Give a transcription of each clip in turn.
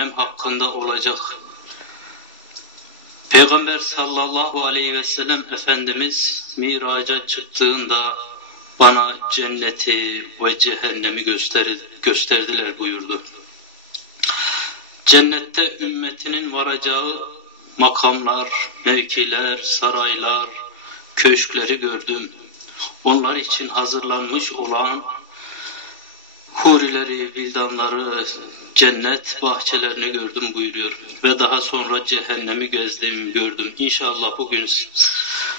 cehennem hakkında olacak. Peygamber sallallahu aleyhi ve sellem Efendimiz miraca çıktığında bana cenneti ve cehennemi gösterdiler buyurdu. Cennette ümmetinin varacağı makamlar, mevkiler, saraylar, köşkleri gördüm. Onlar için hazırlanmış olan hurileri, vildanları, cennet bahçelerini gördüm buyuruyor. Ve daha sonra cehennemi gezdim, gördüm. İnşallah bugün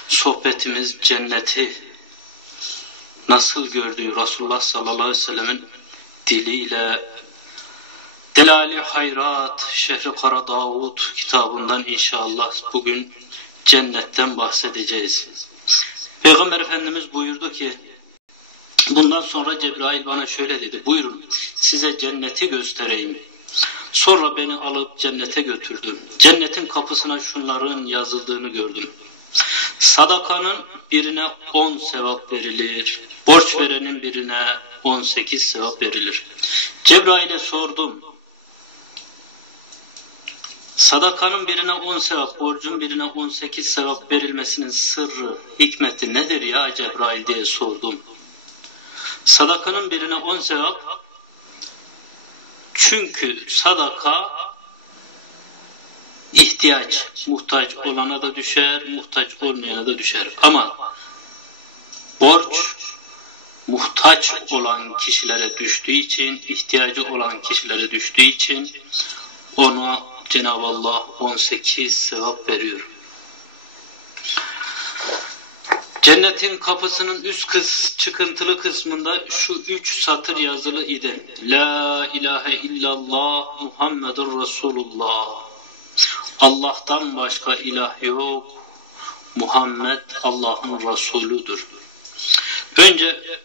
sohbetimiz cenneti nasıl gördüğü Resulullah sallallahu aleyhi ve sellemin diliyle Delali Hayrat, Şehri Kara Davud kitabından inşallah bugün cennetten bahsedeceğiz. Peygamber Efendimiz buyurdu ki, bundan sonra Cebrail bana şöyle dedi, buyurun size cenneti göstereyim. Sonra beni alıp cennete götürdü. Cennetin kapısına şunların yazıldığını gördüm. Sadakanın birine on sevap verilir, borç verenin birine on sekiz sevap verilir. Cebrail'e sordum, Sadakanın birine 10 sevap, borcun birine 18 sevap verilmesinin sırrı, hikmeti nedir ya Cebrail diye sordum. Sadakanın birine 10 sevap, çünkü sadaka ihtiyaç, muhtaç olana da düşer, muhtaç olmayana da düşer. Ama borç muhtaç olan kişilere düştüğü için, ihtiyacı olan kişilere düştüğü için ona Cenab-ı Allah 18 sevap veriyor. Cennetin kapısının üst kız, çıkıntılı kısmında şu üç satır yazılı idi. La ilahe illallah Muhammedur Resulullah. Allah'tan başka ilah yok. Muhammed Allah'ın Resulüdür. Önce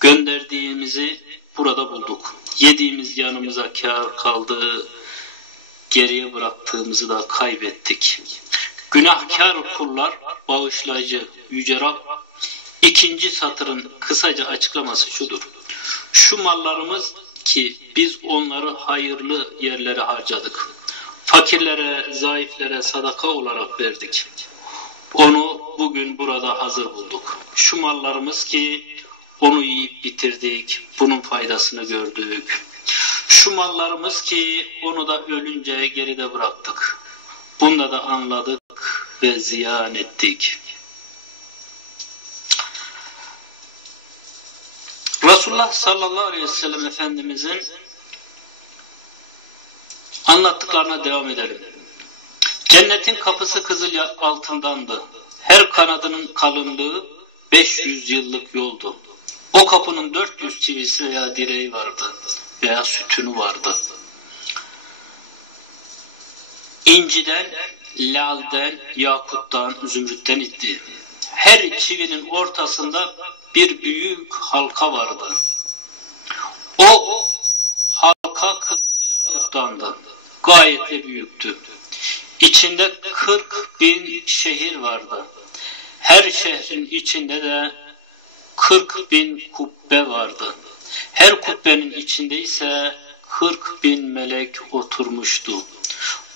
gönderdiğimizi burada bulduk. Yediğimiz yanımıza kar kaldı, geriye bıraktığımızı da kaybettik. Günahkar kullar, bağışlayıcı, yüce Rab, ikinci satırın kısaca açıklaması şudur. Şu mallarımız ki biz onları hayırlı yerlere harcadık. Fakirlere, zayıflere sadaka olarak verdik. Onu bugün burada hazır bulduk. Şu mallarımız ki onu yiyip bitirdik, bunun faydasını gördük. Şu mallarımız ki onu da ölünce geride bıraktık. Bunda da anladık ve ziyan ettik. Resulullah sallallahu aleyhi ve sellem Efendimizin anlattıklarına devam edelim. Cennetin kapısı kızıl altındandı. Her kanadının kalınlığı 500 yıllık yoldu. O kapının 400 çivisi veya direği vardı veya sütünü vardı. İnciden, lalden, yakuttan, zümrütten itti. Her çivinin ortasında bir büyük halka vardı. O halka kırmızı yakuttandı. Gayet de büyüktü. İçinde 40 bin şehir vardı. Her şehrin içinde de 40 bin kubbe vardı. Her kubbenin içinde ise 40 bin melek oturmuştu.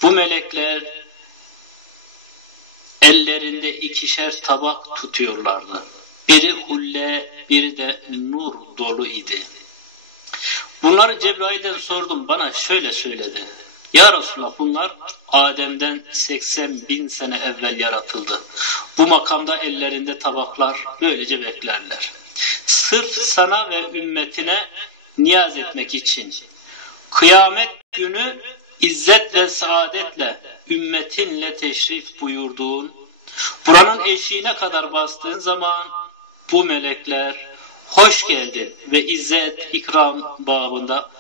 Bu melekler ellerinde ikişer tabak tutuyorlardı. Biri hulle, biri de nur dolu idi. Bunları Cebrail'den sordum. Bana şöyle söyledi. Ya Resulallah bunlar Adem'den 80 bin sene evvel yaratıldı. Bu makamda ellerinde tabaklar böylece beklerler sırf sana ve ümmetine niyaz etmek için kıyamet günü izzet ve saadetle ümmetinle teşrif buyurduğun buranın eşiğine kadar bastığın zaman bu melekler hoş geldin ve izzet ikram babında